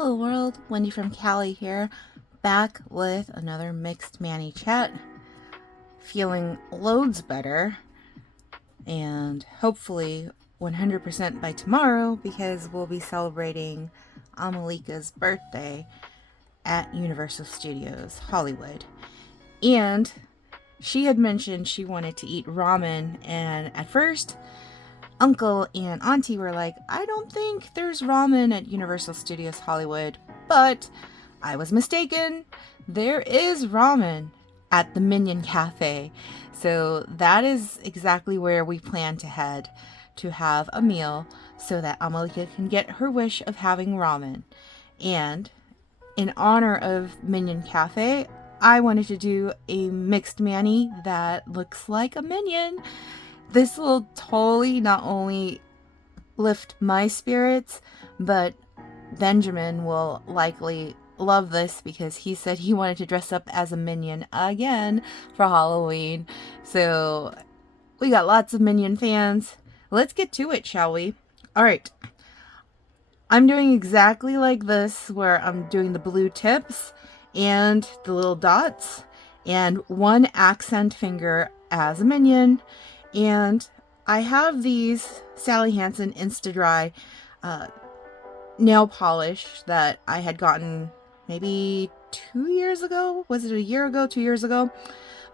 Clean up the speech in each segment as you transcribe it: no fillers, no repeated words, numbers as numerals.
Hello world, Wendy from Cali here, back with another Mixed Manny chat. Feeling loads better, and hopefully 100% by tomorrow, because we'll be celebrating Amelieke's birthday at Universal Studios Hollywood. And she had mentioned she wanted to eat ramen, and at first Uncle and Auntie were like, I don't think there's ramen at Universal Studios Hollywood, but I was mistaken. There is ramen at the Minion Cafe. So that is exactly where we plan to head to have a meal so that Amelieke can get her wish of having ramen. And in honor of Minion Cafe, I wanted to do a mixed manny that looks like a minion. This will totally not only lift my spirits, but Benjamin will likely love this because he said he wanted to dress up as a minion again for Halloween. So we got lots of Minion fans. Let's get to it, shall we? All right. I'm doing exactly like this, where I'm doing the blue tips and the little dots and one accent finger as a minion. And I have these Sally Hansen Insta-Dry nail polish that I had gotten maybe 2 years ago. Was it a year ago? 2 years ago?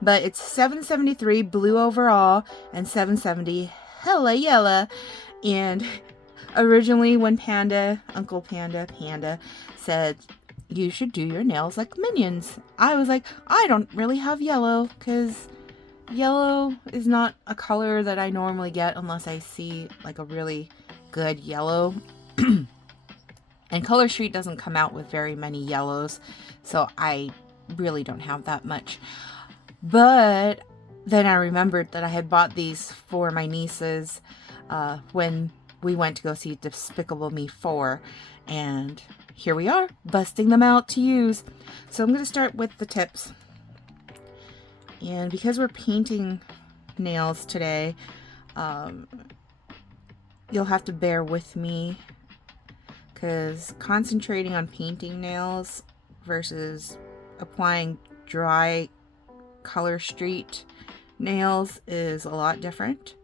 But it's $7.73 blue overall and $7.70 hella yellow. And originally when Uncle Panda said, you should do your nails like minions, I was like, I don't really have yellow, because yellow is not a color that I normally get unless I see like a really good yellow. And Color Street doesn't come out with very many yellows, so I really don't have that much. But then I remembered that I had bought these for my nieces when we went to go see Despicable Me 4, and here we are, busting them out to use. So I'm going to start with the tips. And because we're painting nails today, you'll have to bear with me, because concentrating on painting nails versus applying dry Color Street nails is a lot different.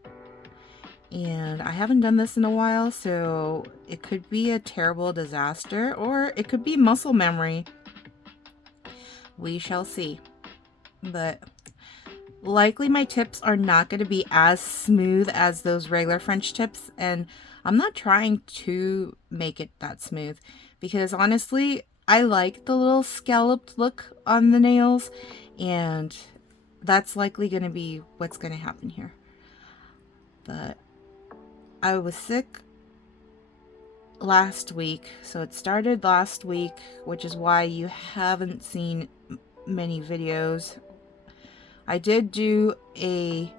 And I haven't done this in a while, so it could be a terrible disaster, or it could be muscle memory. We shall see. But likely my tips are not going to be as smooth as those regular French tips, and I'm not trying to make it that smooth, because honestly, I like the little scalloped look on the nails, and that's likely going to be what's going to happen here. But I was sick last week, so it started last week, which is why you haven't seen many videos. I did do a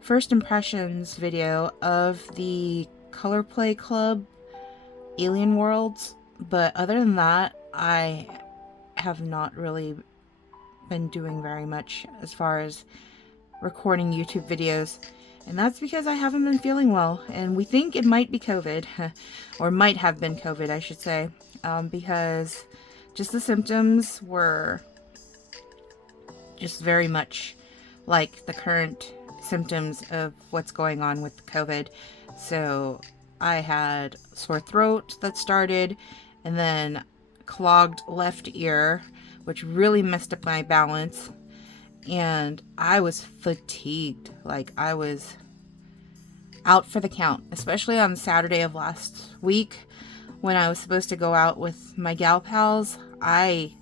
first impressions video of the Color Play Club Alien Worlds, but other than that, I have not really been doing very much as far as recording YouTube videos. And that's because I haven't been feeling well, and we think it might be COVID, or might have been COVID, I should say, because just the symptoms were just very much like the current symptoms of what's going on with COVID. So I had sore throat that started, and then clogged left ear, which really messed up my balance. And I was fatigued. Like, I was out for the count, especially on Saturday of last week when I was supposed to go out with my gal pals. I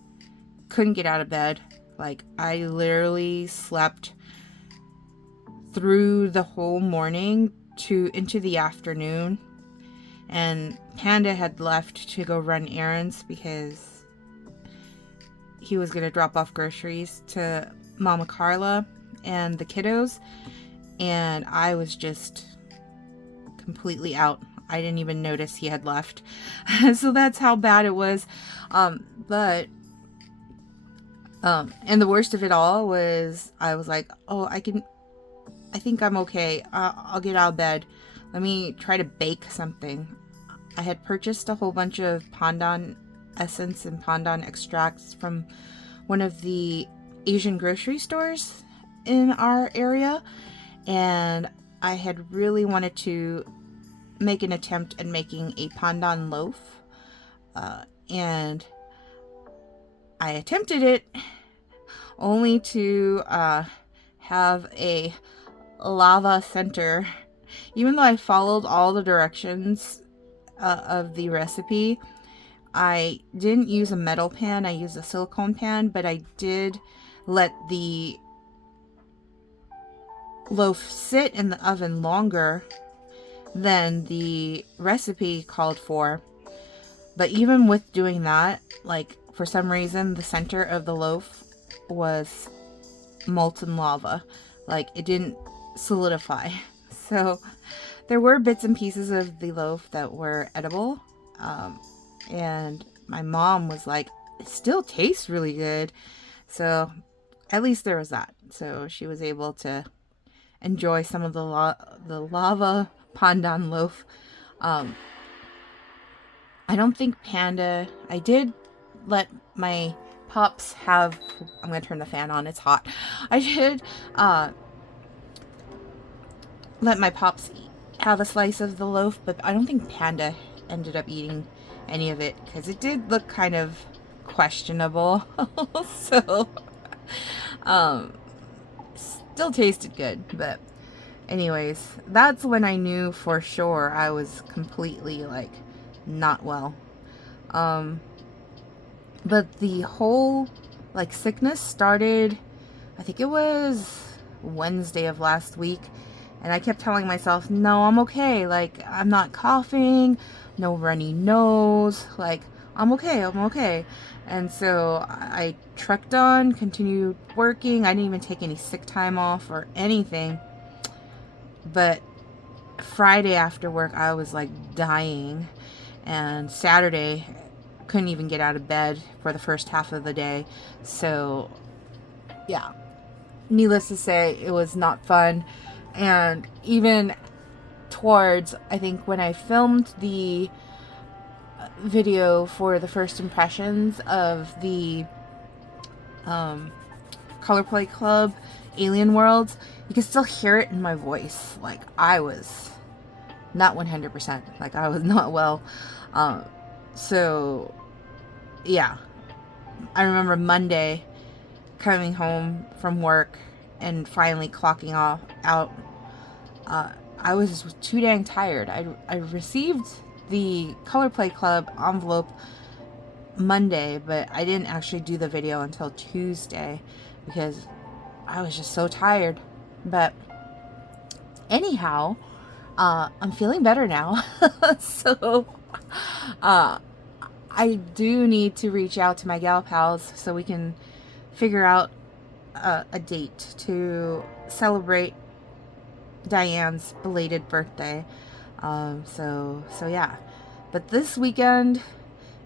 couldn't get out of bed. Like, I literally slept through the whole morning into the afternoon. And Panda had left to go run errands because he was going to drop off groceries to Mama Carla and the kiddos, and I was just completely out. I didn't even notice he had left. So that's how bad it was. And the worst of it all was I was like, oh, I think I'm okay. I'll get out of bed. Let me try to bake something. I had purchased a whole bunch of pandan essence and pandan extracts from one of the Asian grocery stores in our area, and I had really wanted to make an attempt at making a pandan loaf, and I attempted it only to have a lava center. Even though I followed all the directions of the recipe, I didn't use a metal pan, I used a silicone pan, but I did let the loaf sit in the oven longer than the recipe called for. But even with doing that, like, for some reason, the center of the loaf was molten lava. Like, it didn't solidify. So there were bits and pieces of the loaf that were edible. And my mom was like, it still tastes really good. So at least there was that. So she was able to enjoy some of the lava pandan loaf. I don't think Panda... I did let my pups have... I'm going to turn the fan on. It's hot. I did let my pups have a slice of the loaf, but I don't think Panda ended up eating any of it because it did look kind of questionable. So, still tasted good, but anyways, that's when I knew for sure I was completely, like, not well. But the whole, like, sickness started, I think it was Wednesday of last week, and I kept telling myself, no, I'm okay, like, I'm not coughing, no runny nose, like, I'm okay. And so I trucked on, continued working. I didn't even take any sick time off or anything. But Friday after work, I was like dying. And Saturday, couldn't even get out of bed for the first half of the day. So, yeah. Needless to say, it was not fun. And even towards, I think, when I filmed the video for the first impressions of the Color Play Club Alien Worlds, you can still hear it in my voice. Like, I was not 100%. Like, I was not well. So, yeah. I remember Monday coming home from work and finally clocking out. I was too dang tired. I received the Color Play Club envelope Monday, but I didn't actually do the video until Tuesday because I was just so tired. But anyhow, I'm feeling better now. So I do need to reach out to my gal pals so we can figure out a date to celebrate Diane's belated birthday. So yeah. But this weekend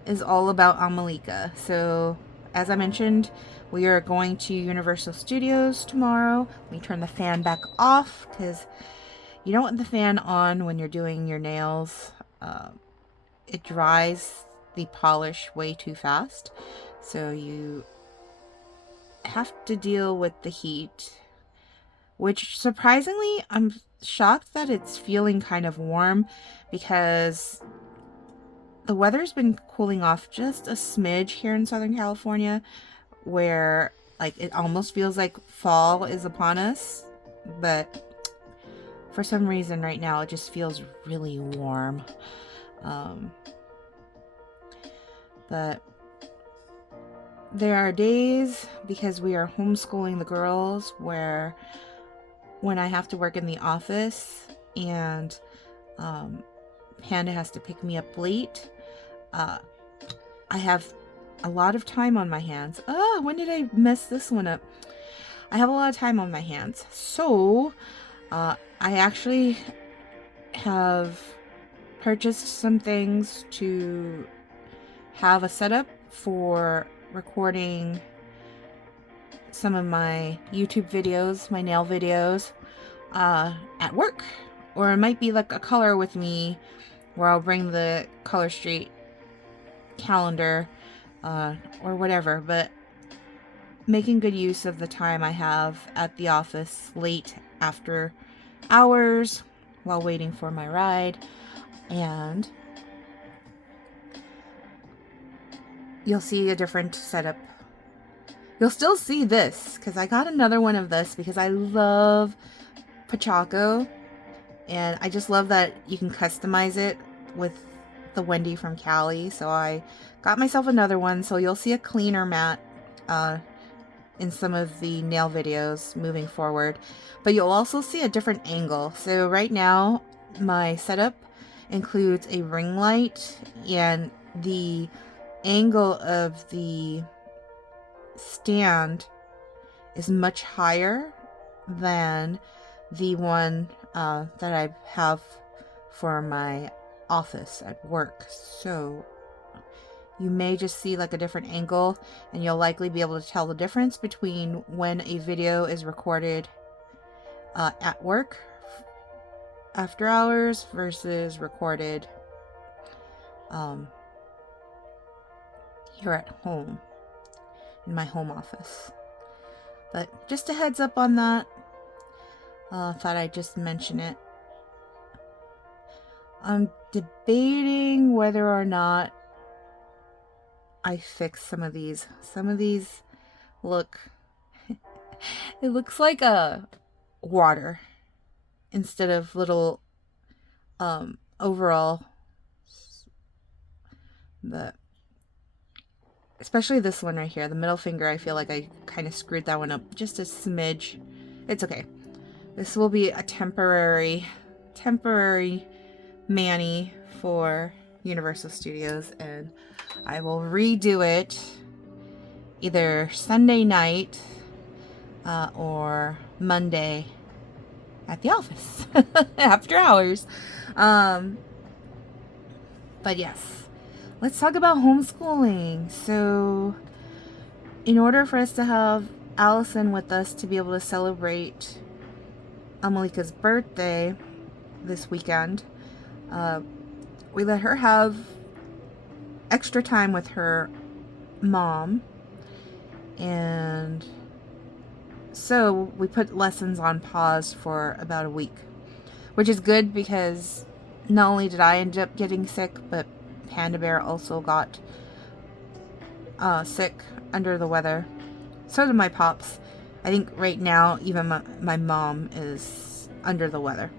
is all about Amelieke. So, as I mentioned, we are going to Universal Studios tomorrow. Let me turn the fan back off because you don't want the fan on when you're doing your nails. It dries the polish way too fast. So you have to deal with the heat, which surprisingly, I'm shocked that it's feeling kind of warm because the weather's been cooling off just a smidge here in Southern California, where, like, it almost feels like fall is upon us, but for some reason right now it just feels really warm. But there are days, because we are homeschooling the girls, where when I have to work in the office and Panda has to pick me up late, I have a lot of time on my hands. When did I mess this one up? I have a lot of time on my hands. So, I actually have purchased some things to have a setup for recording some of my YouTube videos, my nail videos, at work. Or it might be like a color with me where I'll bring the Color Street calendar or whatever, but making good use of the time I have at the office late after hours while waiting for my ride. And you'll see a different setup. You'll still see this because I got another one of this because I love Pachaco, and I just love that you can customize it with the Wendy from Cali. So I got myself another one. So you'll see a cleaner mat in some of the nail videos moving forward, but you'll also see a different angle. So right now my setup includes a ring light, and the angle of the stand is much higher than the one that I have for my office at work. So you may just see like a different angle, and you'll likely be able to tell the difference between when a video is recorded at work after hours versus recorded here at home in my home office. But just a heads up on that. Thought I'd just mention it. I'm debating whether or not I fix some of these. Some of these look, it looks like a water instead of little overall. But especially this one right here, the middle finger, I feel like I kind of screwed that one up just a smidge. It's okay. This will be a temporary mani for Universal Studios, and I will redo it either Sunday night or Monday at the office after hours. But yes, let's talk about homeschooling. So in order for us to have Allison with us to be able to celebrate Amelieke's birthday this weekend, we let her have extra time with her mom, and so we put lessons on pause for about a week, which is good because not only did I end up getting sick, but Panda Bear also got sick, under the weather. So did my pops. I think right now even my mom is under the weather,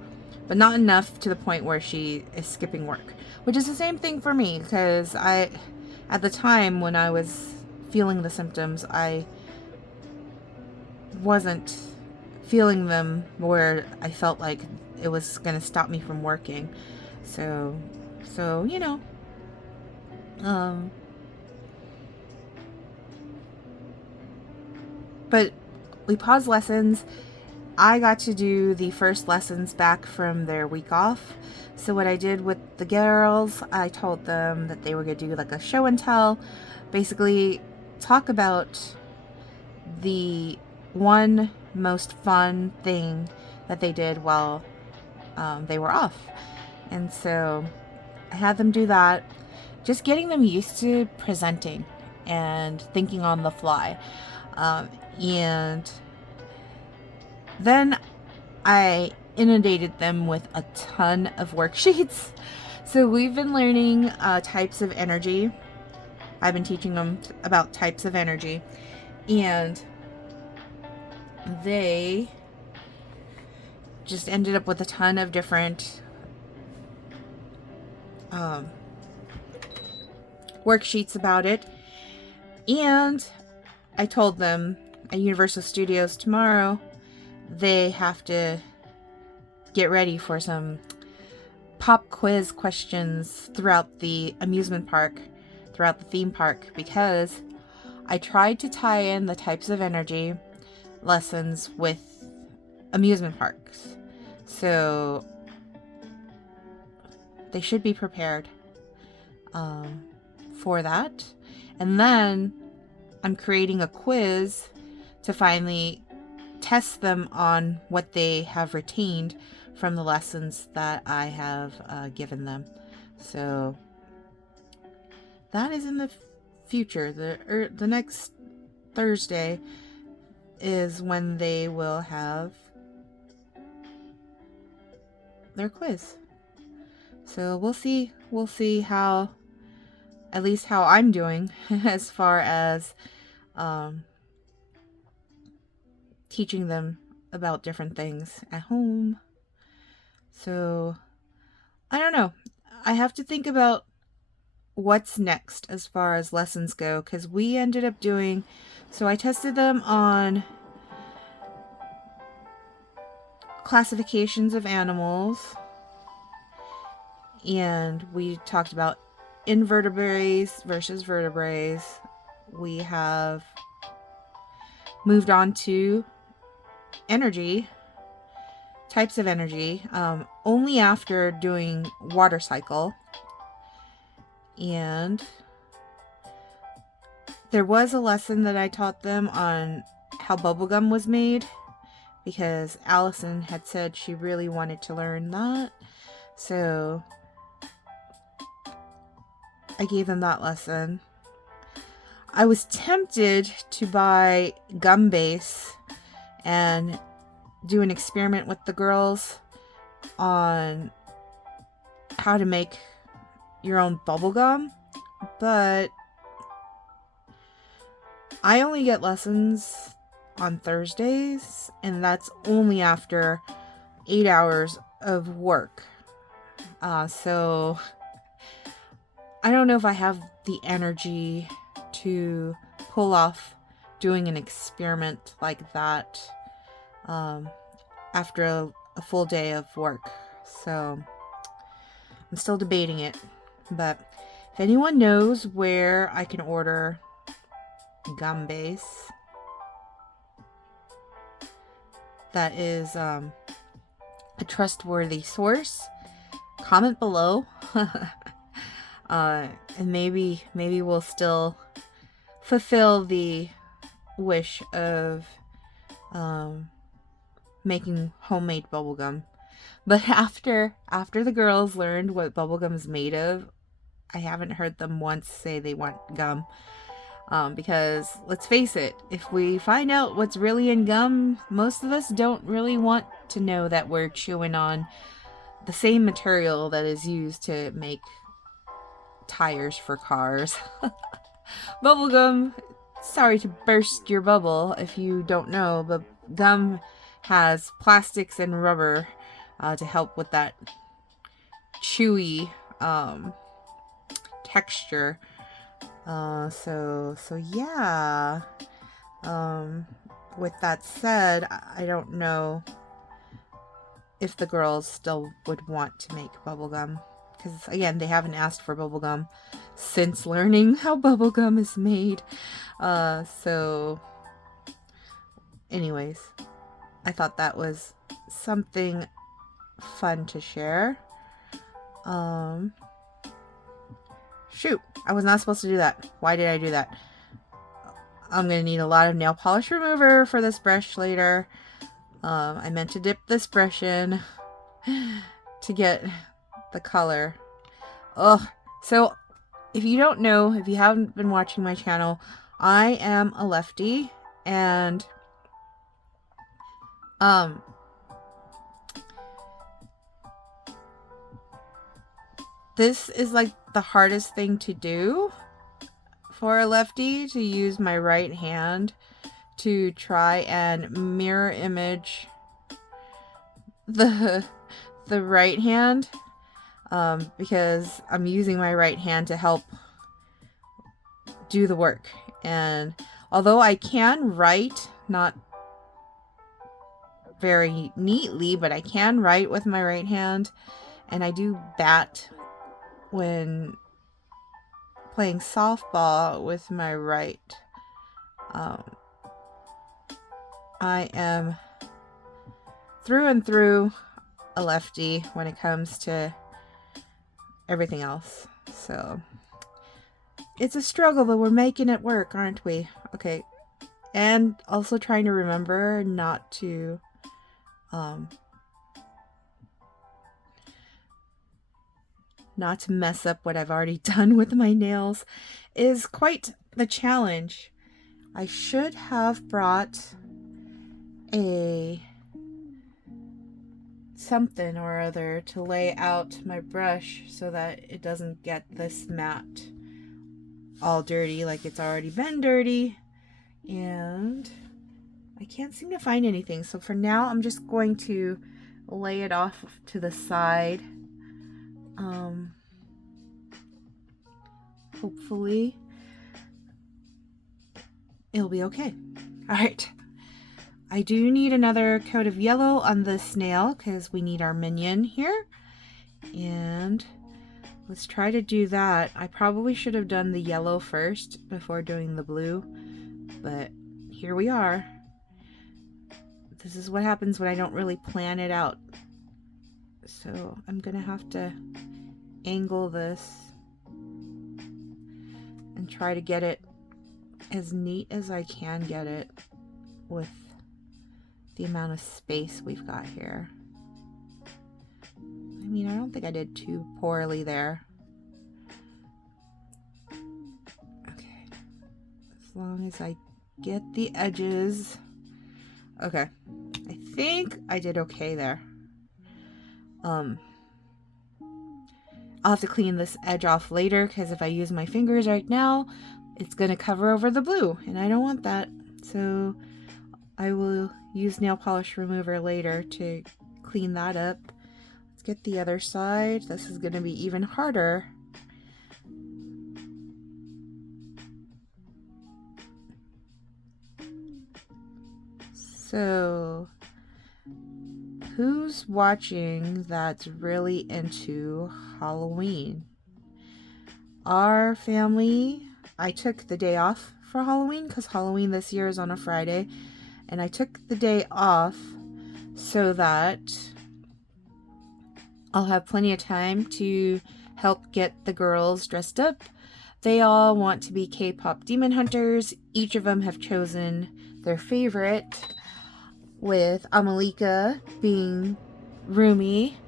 but not enough to the point where she is skipping work, which is the same thing for me, because at the time when I was feeling the symptoms, I wasn't feeling them where I felt like it was going to stop me from working. So you know, but we paused lessons. I got to do the first lessons back from their week off. So what I did with the girls, I told them that they were going to do like a show and tell, basically talk about the one most fun thing that they did while they were off. And so I had them do that, just getting them used to presenting and thinking on the fly. And then I inundated them with a ton of worksheets. So we've been learning types of energy. I've been teaching them about types of energy, and they just ended up with a ton of different worksheets about it. And I told them at Universal Studios tomorrow they have to get ready for some pop quiz questions throughout the amusement park, throughout the theme park, because I tried to tie in the types of energy lessons with amusement parks. So they should be prepared for that. And then I'm creating a quiz to finally test them on what they have retained from the lessons that I have given them. So that is in the future. The next Thursday is when they will have their quiz. So we'll see how, at least how I'm doing as far as teaching them about different things at home. So I don't know. I have to think about what's next as far as lessons go, because we ended up doing, so I tested them on classifications of animals, and we talked about invertebrates versus vertebrates. We have moved on to energy, types of energy, only after doing water cycle. And there was a lesson that I taught them on how bubblegum was made, because Allison had said she really wanted to learn that. So I gave them that lesson. I was tempted to buy gum base and do an experiment with the girls on how to make your own bubblegum, but I only get lessons on Thursdays, and that's only after 8 hours of work. So I don't know if I have the energy to pull off doing an experiment like that after a full day of work. So I'm still debating it. But if anyone knows where I can order gum base that is a trustworthy source, comment below. And maybe we'll still fulfill the wish of making homemade bubblegum. But after the girls learned what bubblegum is made of, I haven't heard them once say they want gum. Because let's face it, if we find out what's really in gum, most of us don't really want to know that we're chewing on the same material that is used to make tires for cars. Bubblegum, sorry to burst your bubble if you don't know, but gum has plastics and rubber to help with that chewy texture. So yeah. With that said, I don't know if the girls still would want to make bubblegum, because again, they haven't asked for bubblegum since learning how bubblegum is made. So anyways, I thought that was something fun to share. Shoot, I was not supposed to do that. Why did I do that? I'm gonna need a lot of nail polish remover for this brush later. I meant to dip this brush in to get the color. Ugh. So if you don't know, if you haven't been watching my channel, I am a lefty, and this is like the hardest thing to do for a lefty, to use my right hand to try and mirror image the right hand, because I'm using my right hand to help do the work. And although I can write, not very neatly, but I can write with my right hand, and I do bat when playing softball with my right. I am through and through a lefty when it comes to everything else. So it's a struggle, but we're making it work, aren't we? Okay. And also trying to remember not to not to mess up what I've already done with my nails is quite the challenge. I should have brought a something or other to lay out my brush so that it doesn't get this mat all dirty like it's already been dirty, and I can't seem to find anything. So for now I'm just going to lay it off to the side. Hopefully it'll be okay. All right. I do need another coat of yellow on this nail because we need our minion here. And let's try to do that. I probably should have done the yellow first before doing the blue, but here we are. This is what happens when I don't really plan it out. So I'm gonna have to angle this and try to get it as neat as I can get it with the amount of space we've got here. I mean, I don't think I did too poorly there. Okay, as long as I get the edges. Okay, I think I did okay there. I'll have to clean this edge off later because if I use my fingers right now, it's gonna cover over the blue, and I don't want that. So I will use nail polish remover later to clean that up. Let's get the other side. This is gonna be even harder. So who's watching that's really into Halloween? Our family, I took the day off for Halloween because Halloween this year is on a Friday, and I took the day off so that I'll have plenty of time to help get the girls dressed up. They all want to be K-pop demon hunters. Each of them have chosen their favorite, with Amelieke being Rumi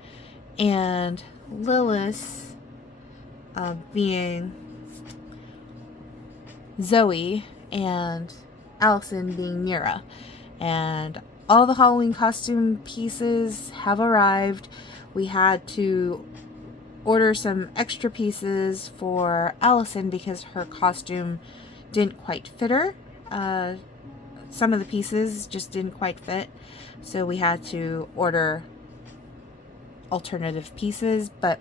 and Lilith being Zoe and Allison being Mira. And all the Halloween costume pieces have arrived. We had to order some extra pieces for Allison because her costume didn't quite fit her. Some of the pieces just didn't quite fit, so we had to order alternative pieces, but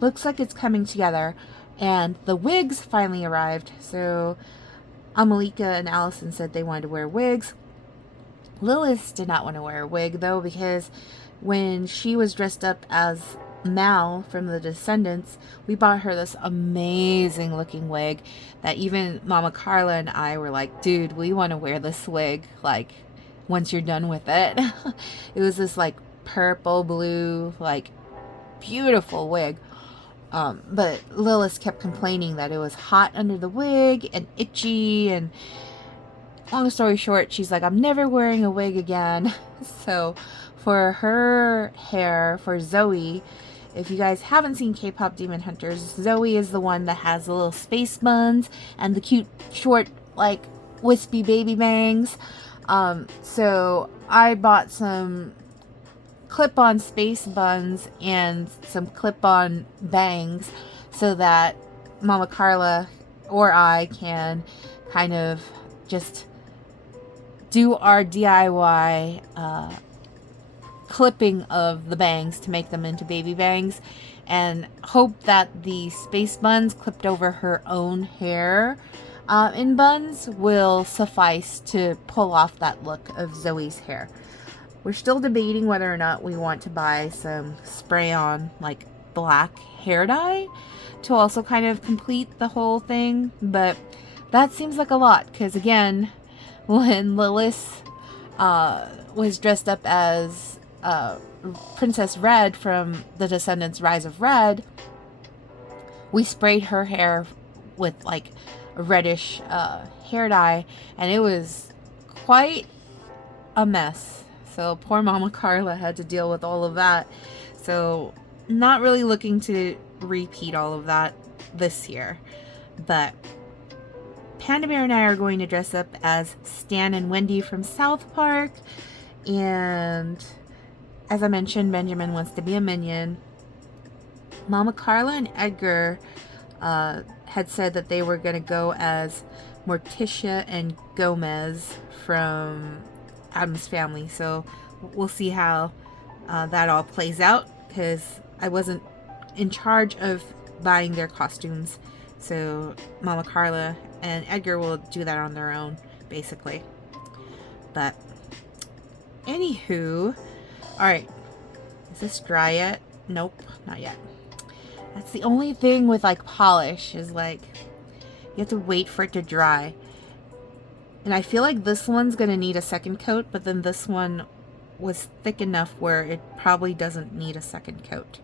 looks like it's coming together. And the wigs finally arrived. So Amelieke and Allison said they wanted to wear wigs. Lilith did not want to wear a wig though, because when she was dressed up as Mal from the Descendants, we bought her this amazing looking wig that even Mama Carla and I were like, dude, we want to wear this wig like once you're done with it. It was this like purple blue, like beautiful wig. But Lilith kept complaining that it was hot under the wig and itchy, and long story short, she's like, I'm never wearing a wig again. So for her hair, for Zoe, if you guys haven't seen K-pop Demon Hunters, Zoe is the one that has the little space buns and the cute short like wispy baby bangs. So I bought some clip-on space buns and some clip-on bangs so that Mama Carla or I can kind of just do our DIY clipping of the bangs to make them into baby bangs, and hope that the space buns clipped over her own hair in buns will suffice to pull off that look of Zoe's hair. We're still debating whether or not we want to buy some spray-on like black hair dye to also kind of complete the whole thing, but that seems like a lot because again, when Lilith was dressed up as Princess Red from The Descendants Rise of Red, we sprayed her hair with like a reddish hair dye, and it was quite a mess. So poor Mama Carla had to deal with all of that. So not really looking to repeat all of that this year. But Panda Bear and I are going to dress up as Stan and Wendy from South Park. And as I mentioned, Benjamin wants to be a minion. Mama Carla and Edgar had said that they were going to go as Morticia and Gomez from Adam's Family. So we'll see how that all plays out, because I wasn't in charge of buying their costumes. So Mama Carla and Edgar will do that on their own, basically. But anywho, alright. Is this dry yet? Nope, not yet. That's the only thing with like polish, is like you have to wait for it to dry. And I feel like this one's gonna need a second coat, but then this one was thick enough where it probably doesn't need a second coat.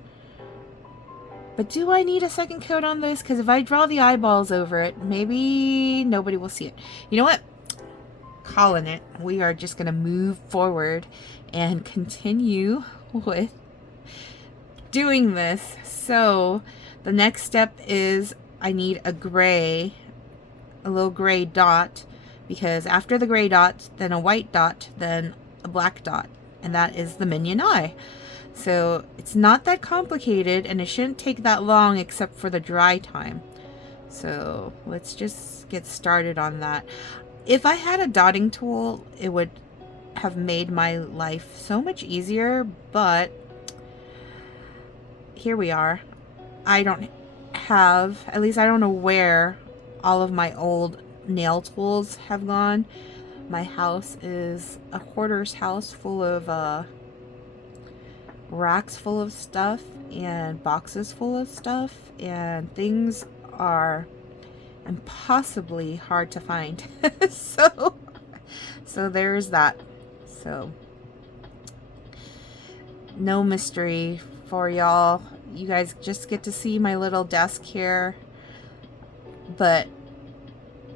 But do I need a second coat on this? Because if I draw the eyeballs over it, maybe nobody will see it. You know what? Calling it. We are just gonna move forward and continue with doing this. So the next step is I need a gray, a little gray dot, because after the gray dot, then a white dot, then a black dot, and that is the minion eye. So it's not that complicated, and it shouldn't take that long except for the dry time. So let's just get started on that. If I had a dotting tool, it would have made my life so much easier, but here we are. I don't have, at least I don't know where all of my old nail tools have gone. My house is a hoarder's house full of racks full of stuff and boxes full of stuff, and things are impossibly hard to find. so there's that. So no mystery for y'all. You guys just get to see my little desk here. But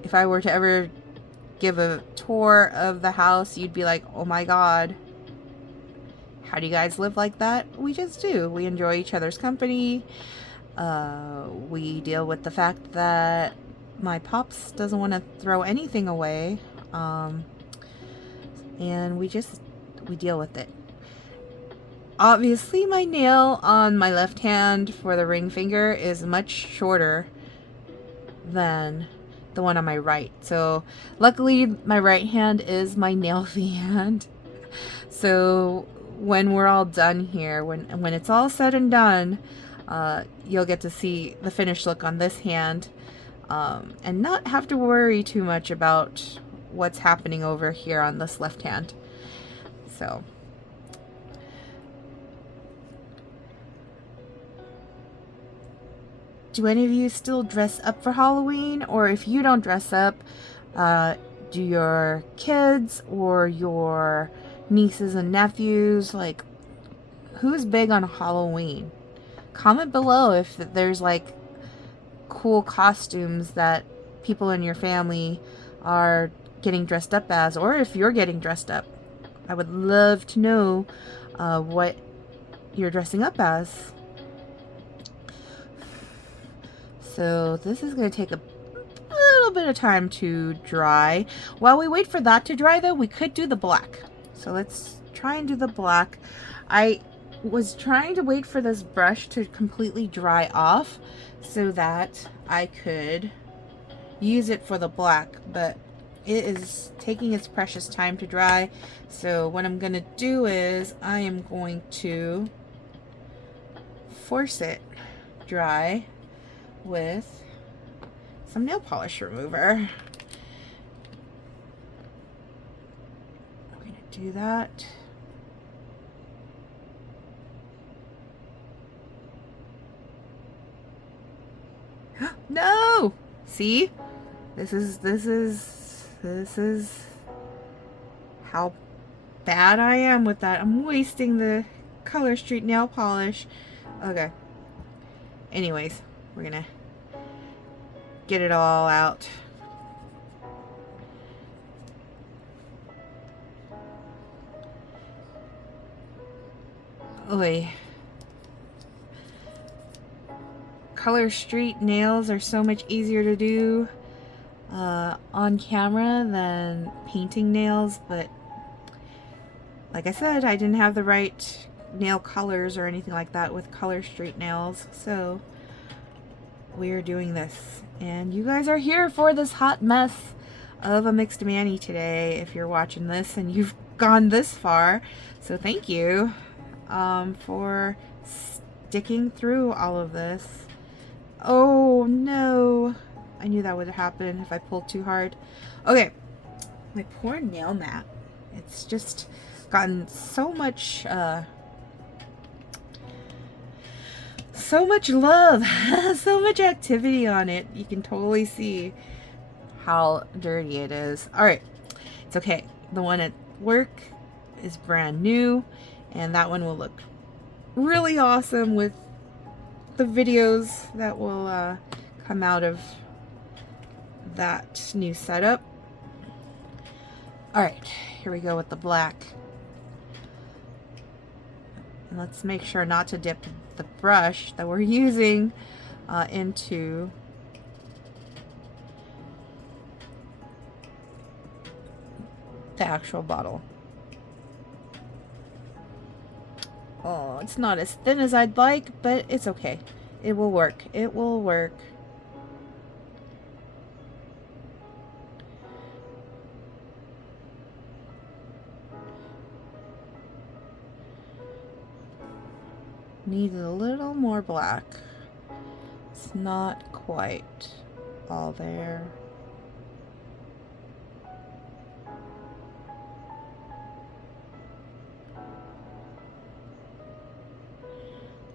if I were to ever give a tour of the house, you'd be like, oh my god, how do you guys live like that? We just do. We enjoy each other's company. We deal with the fact that my pops doesn't want to throw anything away. And we deal with it. Obviously, my nail on my left hand for the ring finger is much shorter than the one on my right. So luckily, my right hand is my nail hand. So when we're all done here, when it's all said and done, you'll get to see the finished look on this hand, and not have to worry too much about what's happening over here on this left hand. So do any of you still dress up for Halloween? Or if you don't dress up, do your kids or your nieces and nephews, like, who's big on Halloween? Comment below if there's like cool costumes that people in your family are getting dressed up as, or if you're getting dressed up. I would love to know what you're dressing up as. So this is going to take a little bit of time to dry. While we wait for that to dry, though, we could do the black. So let's try and do the black. I was trying to wait for this brush to completely dry off so that I could use it for the black, but it is taking its precious time to dry. So what I'm going to do is I am going to force it dry with some nail polish remover. I'm going to do that. No! See? This is how bad I am with that. I'm wasting the Color Street nail polish. Okay. Anyways, we're gonna get it all out. Oy. Color Street nails are so much easier to do on camera than painting nails, but like I said, I didn't have the right nail colors or anything like that with Color Street nails, so we're doing this. And you guys are here for this hot mess of a mixed mani today if you're watching this and you've gone this far. So thank you for sticking through all of this. Oh no, I knew that would happen if I pulled too hard. Okay, my poor nail mat. It's just gotten so much love, so much activity on it. You can totally see how dirty it is. All right, it's okay. The one at work is brand new, and that one will look really awesome with the videos that will come out of that new setup. All right, here we go with the black. And let's make sure not to dip the brush that we're using into the actual bottle. Oh, it's not as thin as I'd like, but it's okay. It will work. It will work. Need a little more black. It's not quite all there.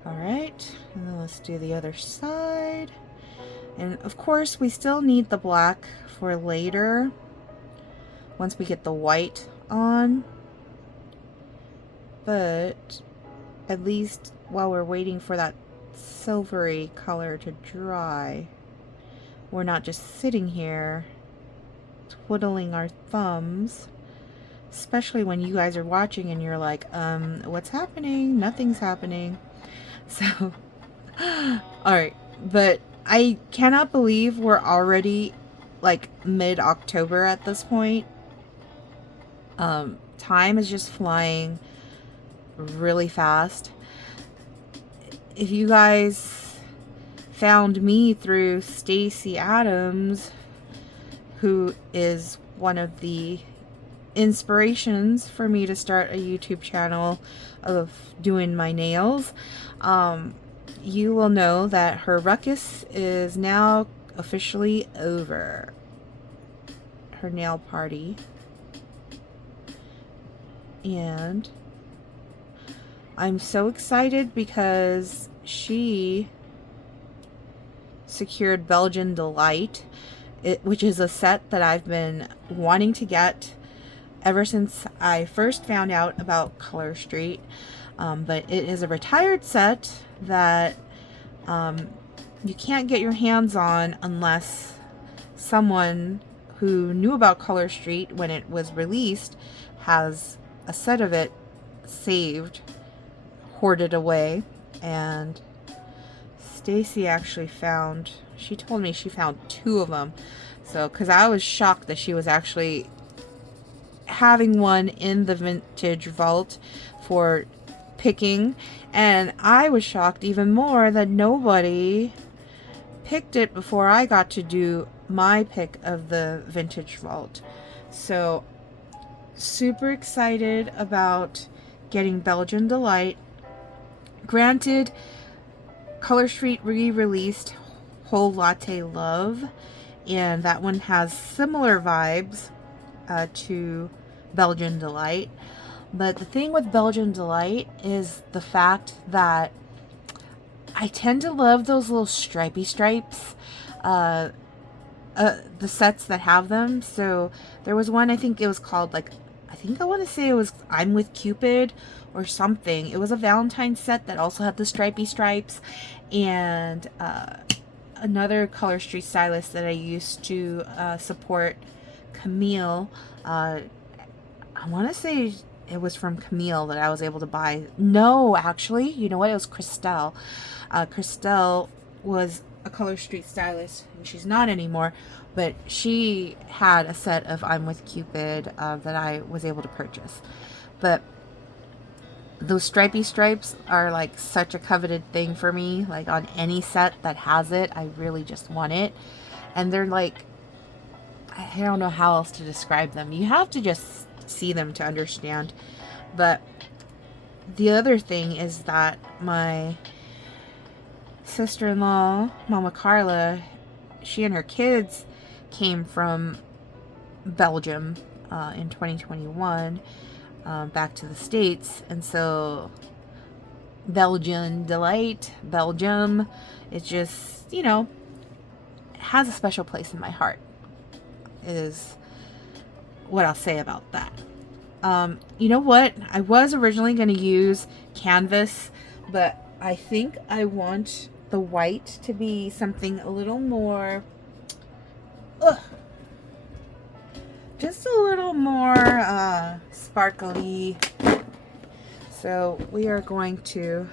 All right, and then let's do the other side. And of course, we still need the black for later, once we get the white on. But at least while we're waiting for that silvery color to dry, we're not just sitting here twiddling our thumbs, especially when you guys are watching and you're like, what's happening? Nothing's happening. So, alright, but I cannot believe we're already like mid-October at this point. Time is just flying really fast. If you guys found me through Stacy Adams, who is one of the inspirations for me to start a YouTube channel of doing my nails, you will know that her ruckus is now officially over. Her nail party. And I'm so excited because she secured Belgian Delight, which is a set that I've been wanting to get ever since I first found out about Color Street. But it is a retired set that you can't get your hands on unless someone who knew about Color Street when it was released has a set of it saved, hoarded away. And Stacy actually found, she told me she found 2 of them. So, because I was shocked that she was actually having one in the vintage vault for picking, and I was shocked even more that nobody picked it before I got to do my pick of the vintage vault. So super excited about getting Belgian Delight. Granted, Color Street re-released Whole Latte Love, and that one has similar vibes to Belgian Delight. But the thing with Belgian Delight is the fact that I tend to love those little stripy stripes, the sets that have them. So there was one, I think it was called, like, I think I want to say it was I'm with Cupid or something. It was a Valentine's set that also had the stripy stripes. And another Color Street stylist that I used to support, Camille, I want to say it was from Camille that I was able to buy. No, actually, you know what? It was Christelle. Christelle was a Color Street stylist, and she's not anymore, but she had a set of I'm with Cupid that I was able to purchase. But those stripy stripes are like such a coveted thing for me. Like on any set that has it, I really just want it. And they're like, I don't know how else to describe them. You have to just see them to understand. But the other thing is that my sister-in-law, Mama Carla, she and her kids came from Belgium in 2021 back to the States. And so Belgian delight, Belgium, it just, you know, has a special place in my heart, is what I'll say about that. You know what? I was originally going to use canvas, but I think I want the white to be something a little more, just a little more sparkly. So we are going to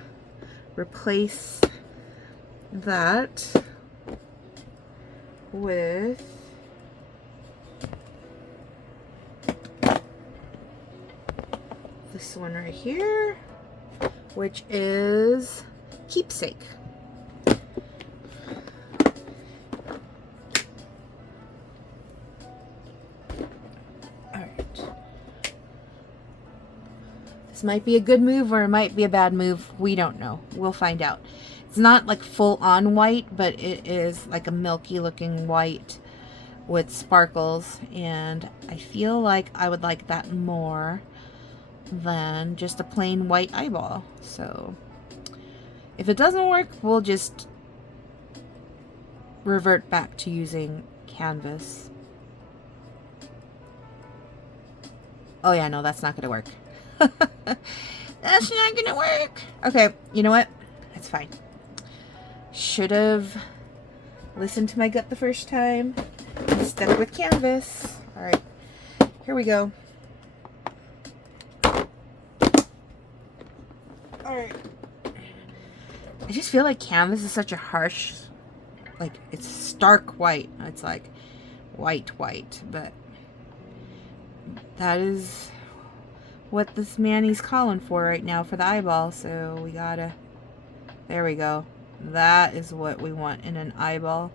replace that with this one right here, which is Keepsake. This might be a good move or it might be a bad move. We don't know. We'll find out. It's not like full on white, but it is like a milky looking white with sparkles. And I feel like I would like that more than just a plain white eyeball. So if it doesn't work, we'll just revert back to using canvas. Oh yeah, no, that's not going to work. That's not gonna work. Okay, you know what? It's fine. Should have listened to my gut the first time and stuck with canvas. Alright, here we go. Alright. I just feel like canvas is such a harsh, like, it's stark white. It's like white, but that is what this Manny's calling for right now for the eyeball. So we gotta, there we go. That is what we want in an eyeball.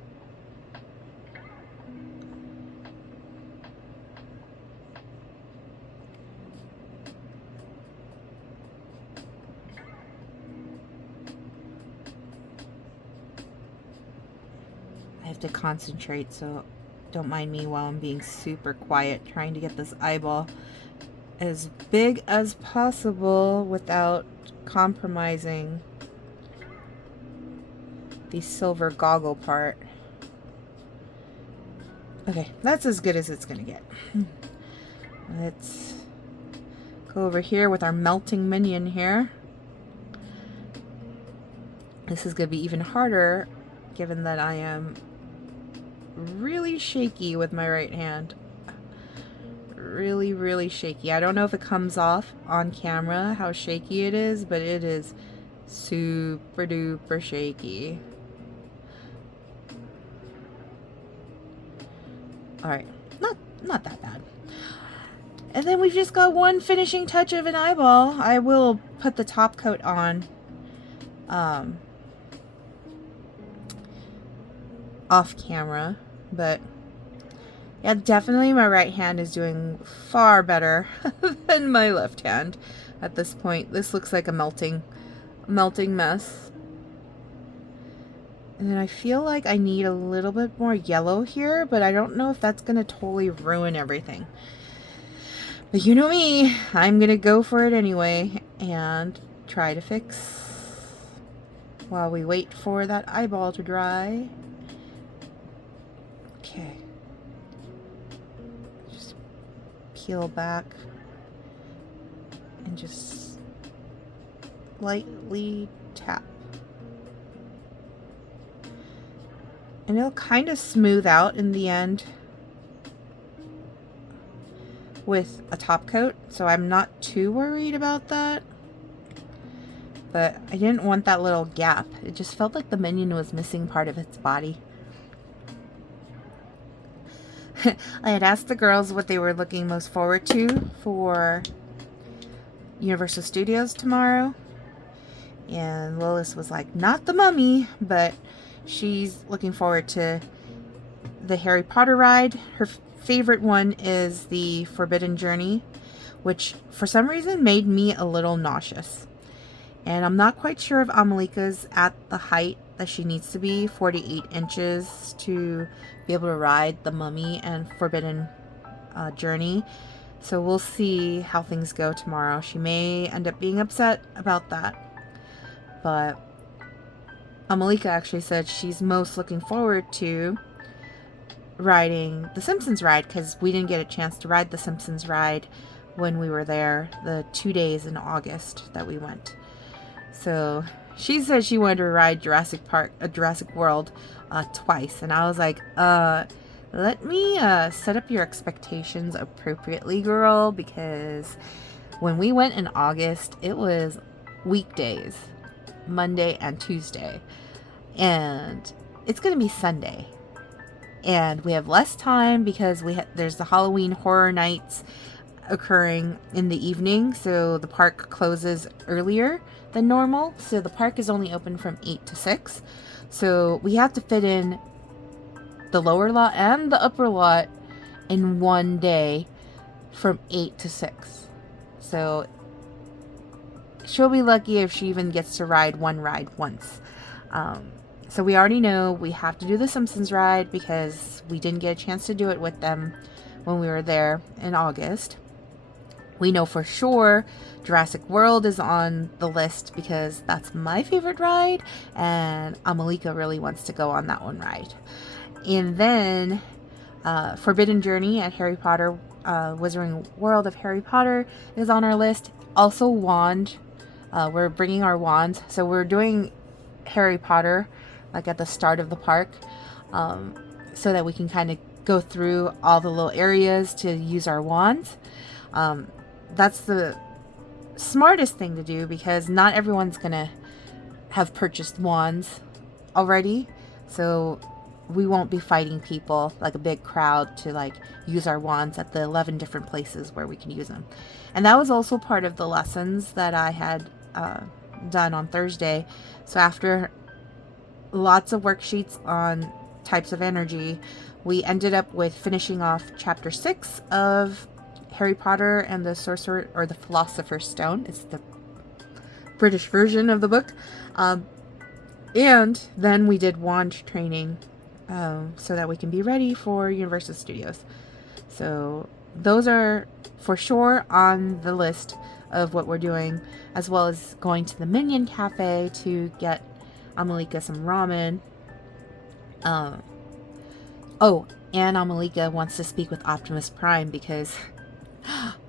I have to concentrate, so don't mind me while I'm being super quiet trying to get this eyeball as big as possible without compromising the silver goggle part. Okay, that's as good as it's gonna get. Let's go over here with our melting minion here. This is gonna be even harder given that I am really shaky with my right hand. Really shaky. I don't know if it comes off on camera how shaky it is, but it is super duper shaky. Alright, not that bad. And then we've just got one finishing touch of an eyeball. I will put the top coat on off camera, but yeah, definitely my right hand is doing far better than my left hand at this point. This looks like a melting mess. And then I feel like I need a little bit more yellow here, but I don't know if that's going to totally ruin everything. But you know me, I'm going to go for it anyway and try to fix while we wait for that eyeball to dry. Okay. Just peel back and just lightly tap. And it'll kind of smooth out in the end with a top coat, so I'm not too worried about that. but I didn't want that little gap. It just felt like the minion was missing part of its body. I had asked the girls what they were looking most forward to for Universal Studios tomorrow. And Lois was like, not the Mummy, but she's looking forward to the Harry Potter ride. Her favorite one is the Forbidden Journey, which for some reason made me a little nauseous. And I'm not quite sure if Amelieke's at the height that she needs to be, 48 inches, to be able to ride the Mummy and Forbidden Journey. So we'll see how things go tomorrow. She may end up being upset about that. But Amelieke actually said she's most looking forward to riding the Simpsons ride, because we didn't get a chance to ride the Simpsons ride when we were there the 2 days in August that we went. So she said she wanted to ride Jurassic World twice, and I was like, let me set up your expectations appropriately, girl, because when we went in August, it was weekdays, Monday and Tuesday, and it's gonna be Sunday, and we have less time because there's the Halloween Horror Nights occurring in the evening, so the park closes earlier than normal. So the park is only open from 8 to 6, so we have to fit in the lower lot and the upper lot in one day from 8 to 6. So she'll be lucky if she even gets to ride one ride once. So we already know we have to do the Simpsons ride because we didn't get a chance to do it with them when we were there in August. We know for sure Jurassic World is on the list because that's my favorite ride, and Amelieke really wants to go on that one ride. And then Forbidden Journey at Harry Potter, Wizarding World of Harry Potter is on our list. Also wand. We're bringing our wands. So we're doing Harry Potter like at the start of the park, so that we can kind of go through all the little areas to use our wands. That's the smartest thing to do because not everyone's gonna have purchased wands already, so we won't be fighting people like a big crowd to like use our wands at the 11 different places where we can use them. And that was also part of the lessons that I had done on Thursday. So after lots of worksheets on types of energy, we ended up with finishing off chapter 6 of Harry Potter and the Sorcerer or the Philosopher's Stone. It's the British version of the book. And then we did wand training so that we can be ready for Universal Studios. So those are for sure on the list of what we're doing, as well as going to the Minion Cafe to get Amelieke some ramen. Oh, and Amelieke wants to speak with Optimus Prime because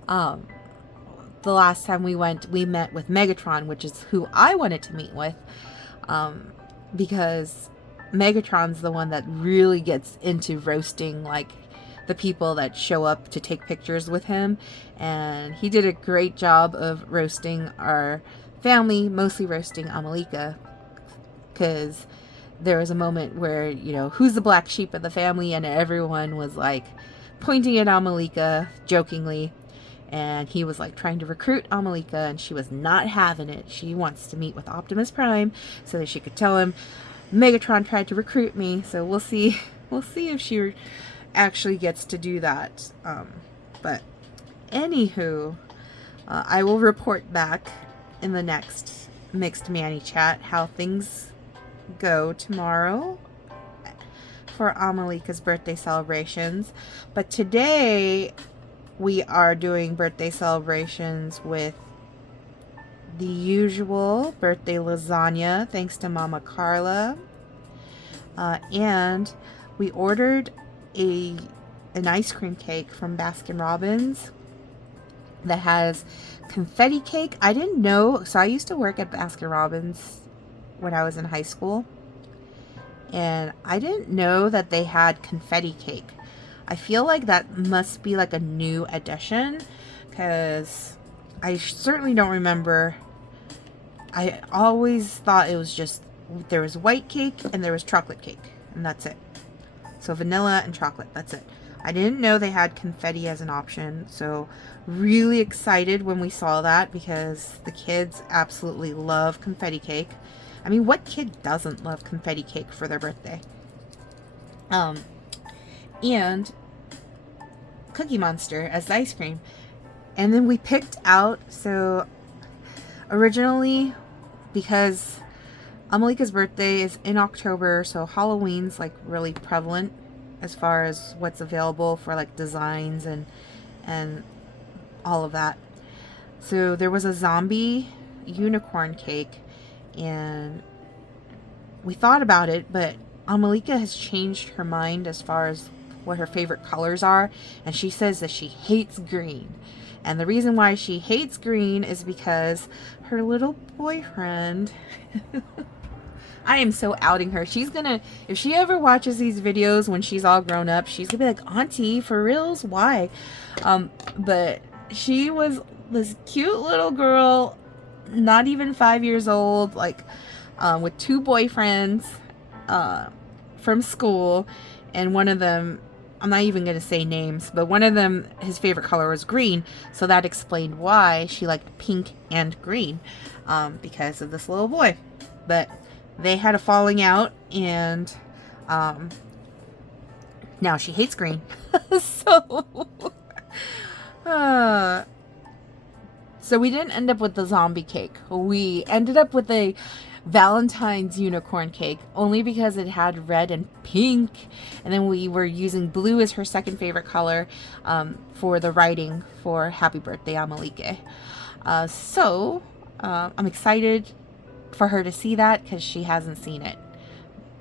the last time we went, we met with Megatron, which is who I wanted to meet with, because Megatron's the one that really gets into roasting like the people that show up to take pictures with him, and he did a great job of roasting our family, mostly roasting Amelieke, because there was a moment where, you know, who's the black sheep of the family, and everyone was like pointing at Amelieke jokingly, and he was like trying to recruit Amelieke, and she was not having it. She wants to meet with Optimus Prime so that she could tell him Megatron tried to recruit me. So we'll see if she actually gets to do that. But anywho, I will report back in the next Mixed Manny Chat how things go tomorrow for Amelieke's birthday celebrations. But today we are doing birthday celebrations with the usual birthday lasagna, thanks to Mama Carla. And we ordered an ice cream cake from Baskin Robbins that has confetti cake. I didn't know, so I used to work at Baskin Robbins when I was in high school, and I didn't know that they had confetti cake. I feel like that must be like a new addition, because I certainly don't remember I always thought it was just, there was white cake and there was chocolate cake, and that's it. So vanilla and chocolate, that's it. I didn't know they had confetti as an option, so really excited when we saw that, because the kids absolutely love confetti cake. I mean, what kid doesn't love confetti cake for their birthday? And Cookie Monster as the ice cream. And then we picked out, so originally, because Amelieke's birthday is in October, so Halloween's like really prevalent as far as what's available for like designs and all of that. So there was a zombie unicorn cake, and we thought about it, but Amelieke has changed her mind as far as what her favorite colors are, and she says that she hates green. And the reason why she hates green is because her little boyfriend I am so outing her. She's gonna, if she ever watches these videos when she's all grown up, she's gonna be like, Auntie, for reals? Why? But she was this cute little girl, not even 5 years old, like, with 2 boyfriends, from school, and one of them, I'm not even going to say names, but one of them, his favorite color was green, so that explained why she liked pink and green, because of this little boy. But they had a falling out, and now she hates green. So we didn't end up with the zombie cake. We ended up with a Valentine's unicorn cake, only because it had red and pink, and then we were using blue as her second favorite color for the writing for Happy Birthday Amelieke. So I'm excited for her to see that, because she hasn't seen it.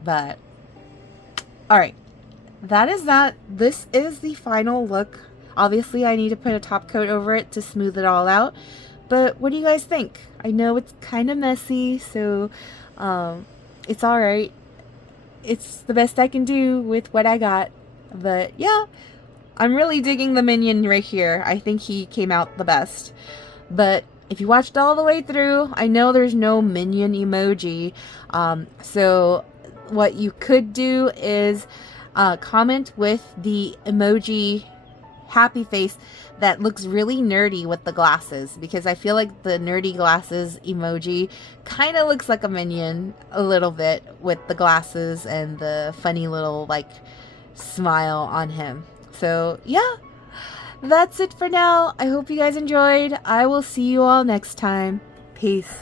But alright, that is that. This is the final look. Obviously I need to put a top coat over it to smooth it all out, but what do you guys think? I know it's kind of messy, so it's alright. It's the best I can do with what I got. But yeah, I'm really digging the minion right here. I think he came out the best. But if you watched all the way through, I know there's no minion emoji. So what you could do is comment with the emoji happy face that looks really nerdy with the glasses, because I feel like the nerdy glasses emoji kind of looks like a minion a little bit with the glasses and the funny little like smile on him. So yeah, that's it for now. I hope you guys enjoyed. I will see you all next time. Peace.